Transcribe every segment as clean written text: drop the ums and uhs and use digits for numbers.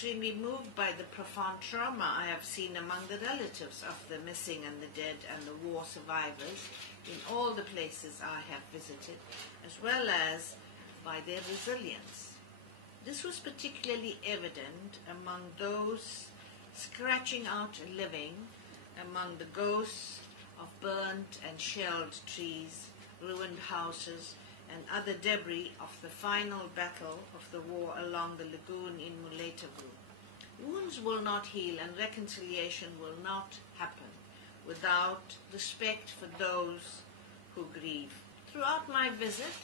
extremely moved by the profound trauma I have seen among the relatives of the missing and the dead and the war survivors in all the places I have visited, as well as by their resilience. This was particularly evident among those scratching out a living, among the ghosts of burnt and shelled trees, ruined houses, and other debris of the final battle of the war along the lagoon in Muletabu. Wounds will not heal and reconciliation will not happen without respect for those who grieve. Throughout my visit,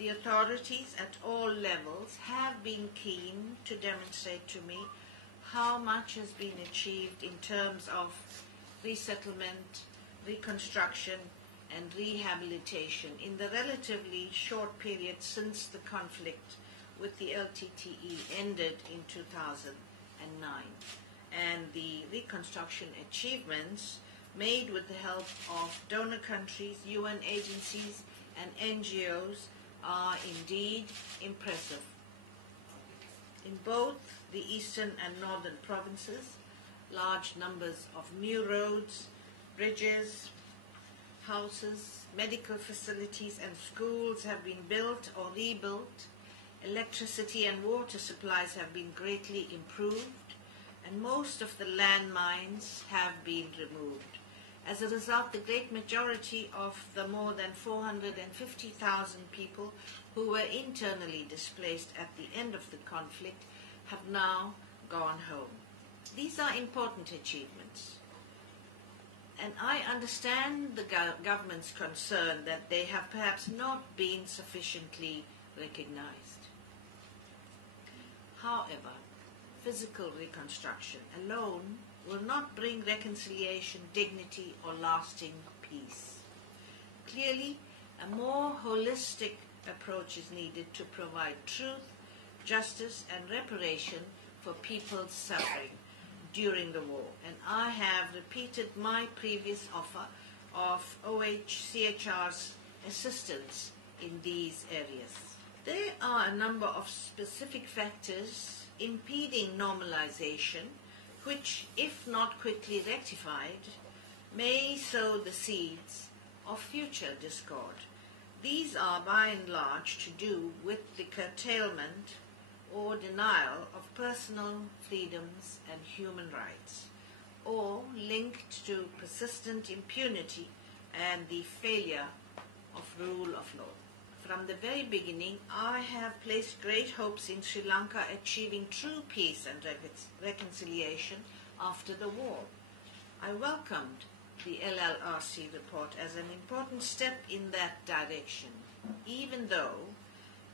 the authorities at all levels have been keen to demonstrate to me how much has been achieved in terms of resettlement, reconstruction, and rehabilitation in the relatively short period since the conflict with the LTTE ended in 2009, and the reconstruction achievements made with the help of donor countries, UN agencies, and NGOs are indeed impressive. In both the eastern and northern provinces, large numbers of new roads, bridges, houses, medical facilities and schools have been built or rebuilt. Electricity and water supplies have been greatly improved, and most of the landmines have been removed. As a result, the great majority of the more than 450,000 people who were internally displaced at the end of the conflict have now gone home. These are important achievements, and I understand the government's concern that they have perhaps not been sufficiently recognized. However, physical reconstruction alone will not bring reconciliation, dignity, or lasting peace. Clearly, a more holistic approach is needed to provide truth, justice, and reparation for people's suffering during the war. And I have repeated my previous offer of OHCHR's assistance in these areas. There are a number of specific factors impeding normalization which, if not quickly rectified, may sow the seeds of future discord. These are by and large to do with the curtailment or denial of personal freedoms and human rights, or linked to persistent impunity and the failure of rule of law. From the very beginning, I have placed great hopes in Sri Lanka achieving true peace and reconciliation after the war. I welcomed the LLRC report as an important step in that direction, even though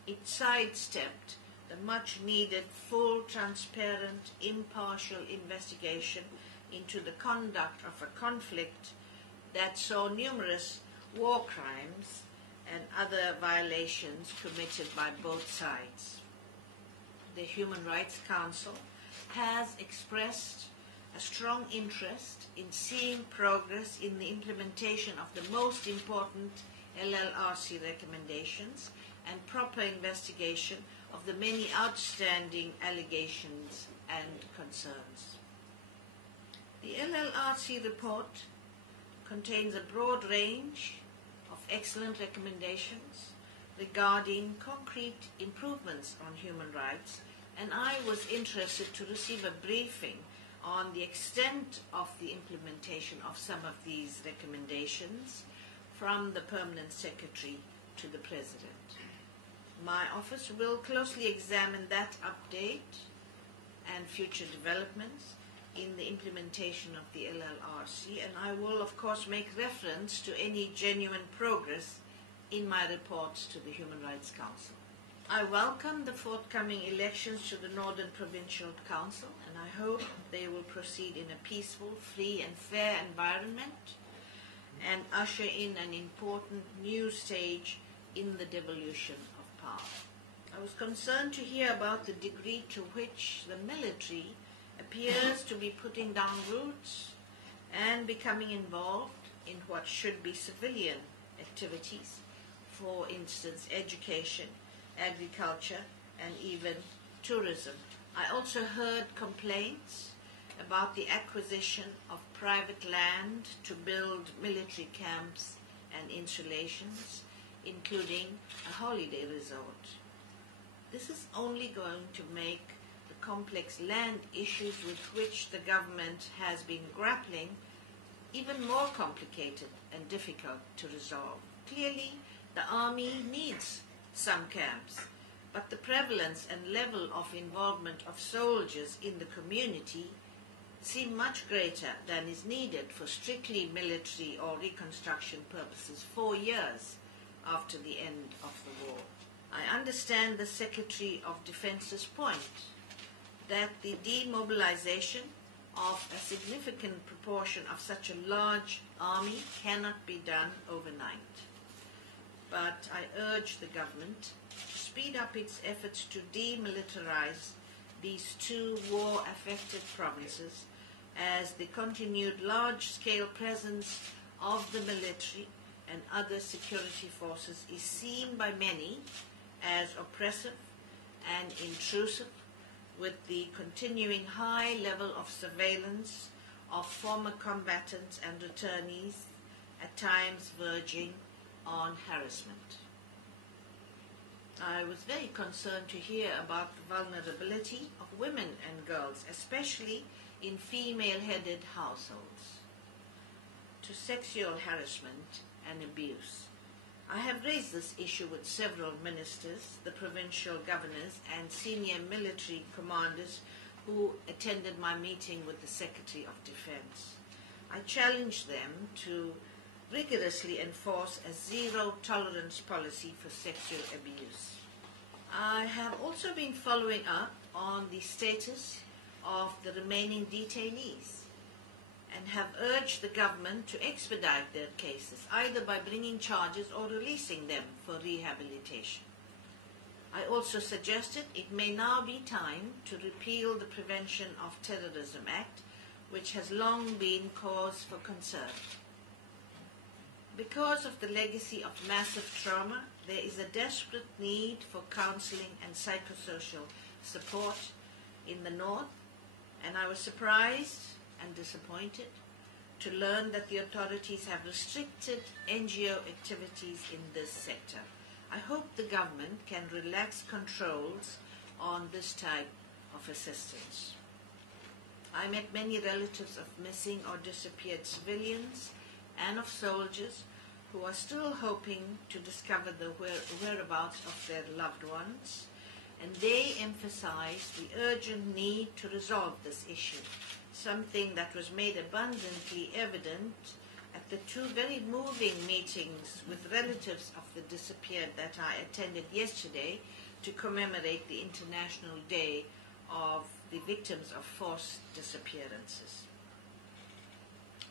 it sidestepped the much-needed, full, transparent, impartial investigation into the conduct of a conflict that saw numerous war crimes and other violations committed by both sides. The Human Rights Council has expressed a strong interest in seeing progress in the implementation of the most important LLRC recommendations and proper investigation of the many outstanding allegations and concerns. The LLRC report contains a broad range of excellent recommendations regarding concrete improvements on human rights, and I was interested to receive a briefing on the extent of the implementation of some of these recommendations from the Permanent Secretary to the President. My office will closely examine that update and future developments in the implementation of the LLRC, and I will, of course, make reference to any genuine progress in my reports to the Human Rights Council. I welcome the forthcoming elections to the Northern Provincial Council, and I hope they will proceed in a peaceful, free, and fair environment and usher in an important new stage in the devolution of power. I was concerned to hear about the degree to which the military appears to be putting down roots and becoming involved in what should be civilian activities, for instance, education, agriculture, and even tourism. I also heard complaints about the acquisition of private land to build military camps and installations, including a holiday resort. This is only going to make the complex land issues with which the government has been grappling even more complicated and difficult to resolve. Clearly, the army needs some camps, but the prevalence and level of involvement of soldiers in the community seem much greater than is needed for strictly military or reconstruction purposes 4 years after the end of the war. I understand the Secretary of Defense's point that the demobilization of a significant proportion of such a large army cannot be done overnight. But I urge the government to speed up its efforts to demilitarize these two war-affected provinces, as the continued large-scale presence of the military and other security forces is seen by many as oppressive and intrusive, with the continuing high level of surveillance of former combatants and returnees, at times verging on harassment. I was very concerned to hear about the vulnerability of women and girls, especially in female-headed households, to sexual harassment and abuse. I have raised this issue with several ministers, the provincial governors, and senior military commanders who attended my meeting with the Secretary of Defense. I challenged them to rigorously enforce a zero-tolerance policy for sexual abuse. I have also been following up on the status of the remaining detainees and have urged the government to expedite their cases, either by bringing charges or releasing them for rehabilitation. I also suggested it may now be time to repeal the Prevention of Terrorism Act, which has long been cause for concern. Because of the legacy of massive trauma, there is a desperate need for counseling and psychosocial support in the North, and I was surprised and disappointed to learn that the authorities have restricted NGO activities in this sector. I hope the government can relax controls on this type of assistance. I met many relatives of missing or disappeared civilians and of soldiers who are still hoping to discover the whereabouts of their loved ones, and they emphasize the urgent need to resolve this issue, something that was made abundantly evident at the two very moving meetings with relatives of the disappeared that I attended yesterday to commemorate the International Day of the Victims of Forced Disappearances.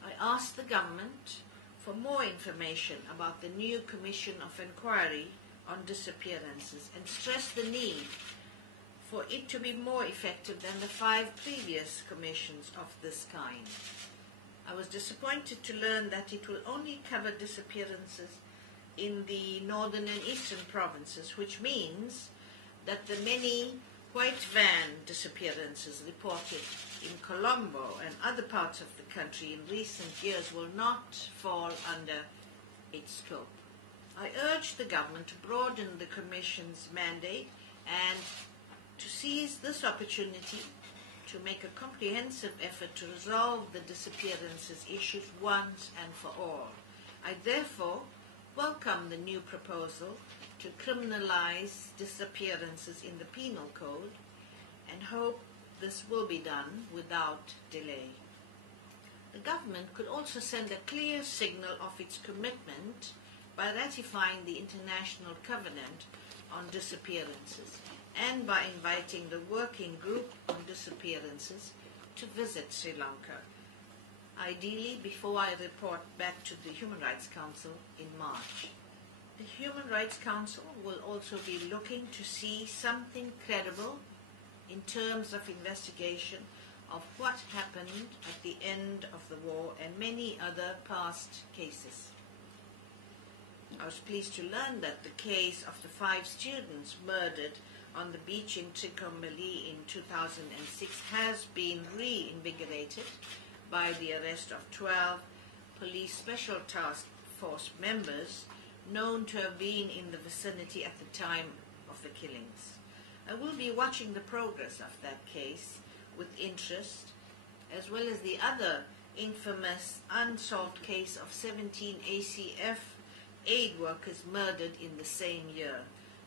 I asked the government for more information about the new Commission of Inquiry on Disappearances and stressed the need for it to be more effective than the 5 previous commissions of this kind. I was disappointed to learn that it will only cover disappearances in the northern and eastern provinces, which means that the many white van disappearances reported in Colombo and other parts of the country in recent years will not fall under its scope. I urge the government to broaden the Commission's mandate and to seize this opportunity to make a comprehensive effort to resolve the disappearances issues once and for all. I therefore welcome the new proposal to criminalize disappearances in the Penal Code and hope this will be done without delay. The government could also send a clear signal of its commitment by ratifying the International Covenant on Disappearances and by inviting the Working Group on Disappearances to visit Sri Lanka, ideally before I report back to the Human Rights Council in March. The Human Rights Council will also be looking to see something credible in terms of investigation of what happened at the end of the war and many other past cases. I was pleased to learn that the case of the 5 students murdered on the beach in Trincomalee in 2006 has been reinvigorated by the arrest of 12 police special task force members known to have been in the vicinity at the time of the killings. I will be watching the progress of that case with interest, as well as the other infamous unsolved case of 17 ACF aid workers murdered in the same year,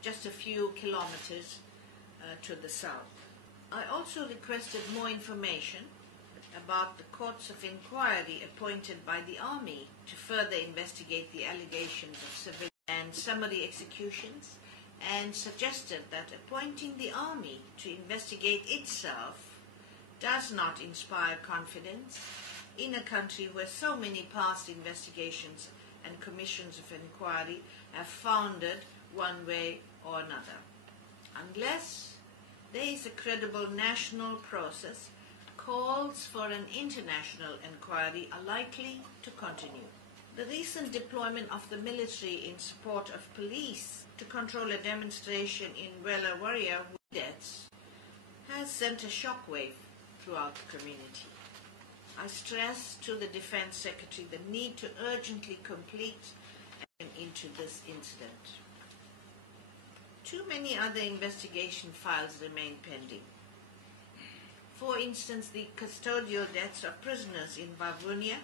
just a few kilometers to the south. I also requested more information about the courts of inquiry appointed by the army to further investigate the allegations of civil and summary executions, and suggested that appointing the army to investigate itself does not inspire confidence in a country where so many past investigations and commissions of inquiry have foundered one way or another. Unless there is a credible national process, calls for an international inquiry are likely to continue. The recent deployment of the military in support of police to control a demonstration in Wella Warrior with deaths has sent a shockwave throughout the community. I stress to the Defense Secretary the need to urgently complete into this incident. Too many other investigation files remain pending. For instance, the custodial deaths of prisoners in Bavunia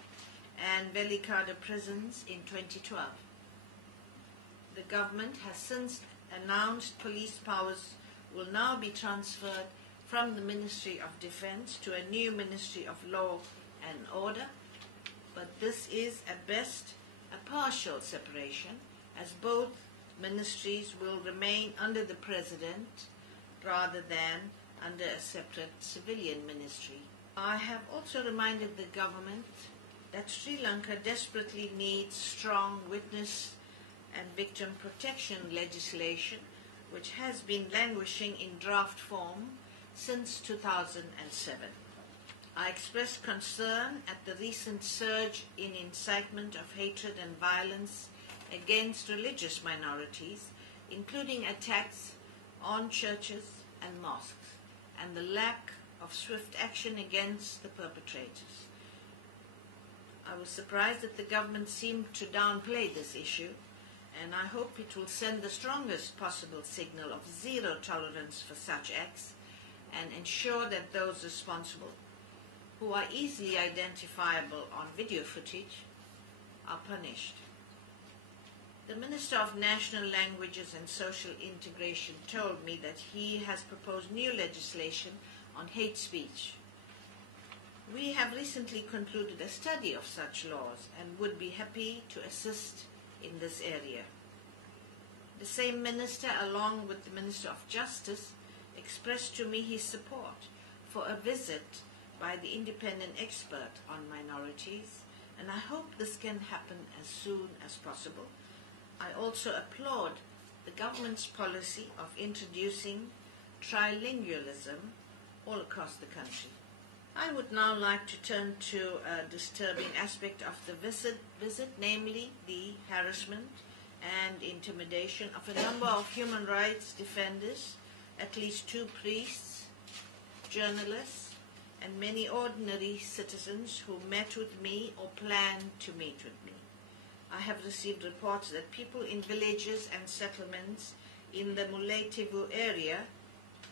and Velikada prisons in 2012. The government has since announced police powers will now be transferred from the Ministry of Defense to a new Ministry of Law and Order, but this is at best a partial separation, as both ministries will remain under the President rather than under a separate civilian ministry. I have also reminded the government that Sri Lanka desperately needs strong witness and victim protection legislation, which has been languishing in draft form since 2007. I expressed concern at the recent surge in incitement of hatred and violence against religious minorities, including attacks on churches and mosques, and the lack of swift action against the perpetrators. I was surprised that the government seemed to downplay this issue, and I hope it will send the strongest possible signal of zero tolerance for such acts and ensure that those responsible, who are easily identifiable on video footage, are punished. The Minister of National Languages and Social Integration told me that he has proposed new legislation on hate speech. We have recently concluded a study of such laws and would be happy to assist in this area. The same minister, along with the Minister of Justice, expressed to me his support for a visit by the independent expert on minorities, and I hope this can happen as soon as possible. I also applaud the government's policy of introducing trilingualism all across the country. I would now like to turn to a disturbing aspect of the visit, namely the harassment and intimidation of a number of human rights defenders, at least 2 priests, journalists, and many ordinary citizens who met with me or planned to meet with me. I have received reports that people in villages and settlements in the Mullaitivu area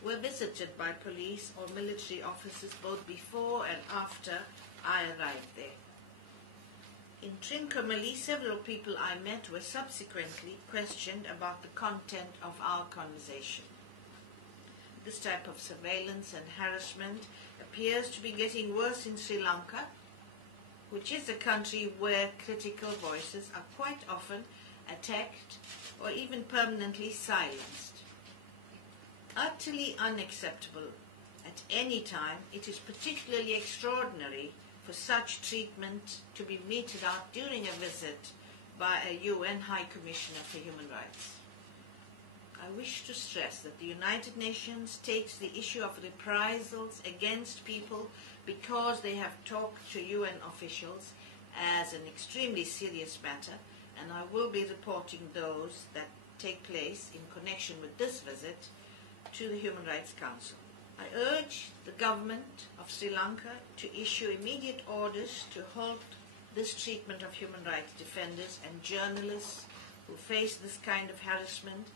were visited by police or military officers both before and after I arrived there. In Trincomalee, several people I met were subsequently questioned about the content of our conversation. This type of surveillance and harassment appears to be getting worse in Sri Lanka, which is a country where critical voices are quite often attacked or even permanently silenced. Utterly unacceptable at any time, it is particularly extraordinary for such treatment to be meted out during a visit by a UN High Commissioner for Human Rights. I wish to stress that the United Nations takes the issue of reprisals against people because they have talked to UN officials as an extremely serious matter, and I will be reporting those that take place in connection with this visit to the Human Rights Council. I urge the government of Sri Lanka to issue immediate orders to halt this treatment of human rights defenders and journalists who face this kind of harassment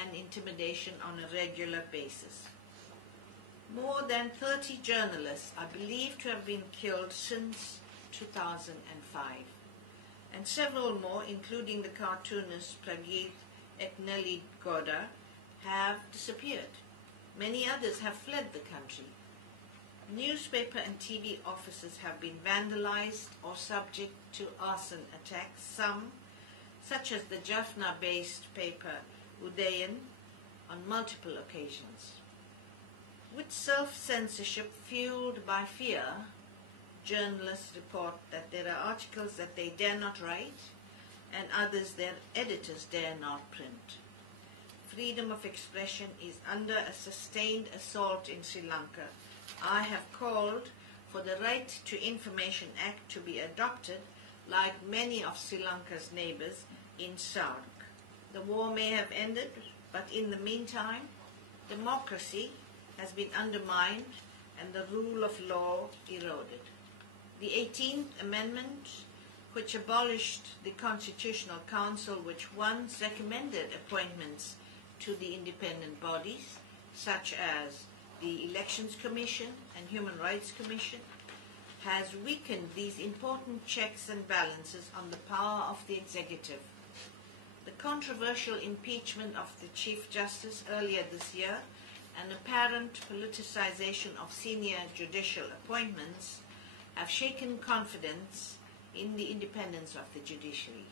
and intimidation on a regular basis. More than 30 journalists are believed to have been killed since 2005, and several more, including the cartoonist Prageet Eknelli-Goda, have disappeared. Many others have fled the country. Newspaper and TV offices have been vandalized or subject to arson attacks, some, such as the Jaffna-based paper Udayan, on multiple occasions. With self-censorship fueled by fear, journalists report that there are articles that they dare not write and others their editors dare not print. Freedom of expression is under a sustained assault in Sri Lanka. I have called for the Right to Information Act to be adopted like many of Sri Lanka's neighbours in SAARC. The war may have ended, but in the meantime, democracy has been undermined and the rule of law eroded. The 18th Amendment, which abolished the Constitutional Council, which once recommended appointments to the independent bodies, such as the Elections Commission and Human Rights Commission, has weakened these important checks and balances on the power of the executive. The controversial impeachment of the Chief Justice earlier this year and apparent politicization of senior judicial appointments have shaken confidence in the independence of the judiciary.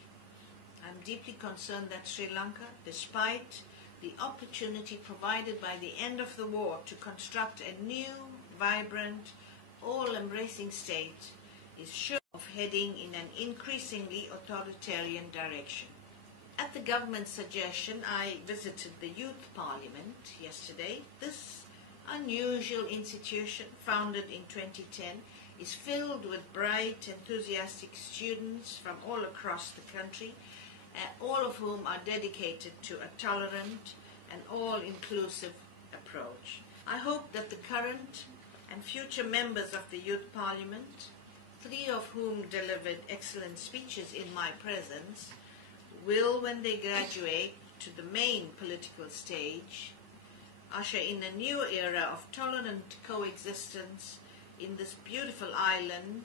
I am deeply concerned that Sri Lanka, despite the opportunity provided by the end of the war to construct a new, vibrant, all-embracing state, is sure of heading in an increasingly authoritarian direction. At the government's suggestion, I visited the Youth Parliament yesterday. This unusual institution, founded in 2010, is filled with bright, enthusiastic students from all across the country, all of whom are dedicated to a tolerant and all-inclusive approach. I hope that the current and future members of the Youth Parliament, 3 of whom delivered excellent speeches in my presence, will, when they graduate to the main political stage, usher in a new era of tolerant coexistence in this beautiful island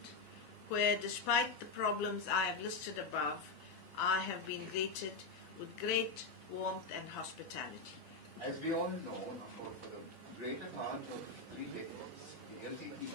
where, despite the problems I have listed above, I have been greeted with great warmth and hospitality. As we all know, for the greater part of 3 decades, the LTTE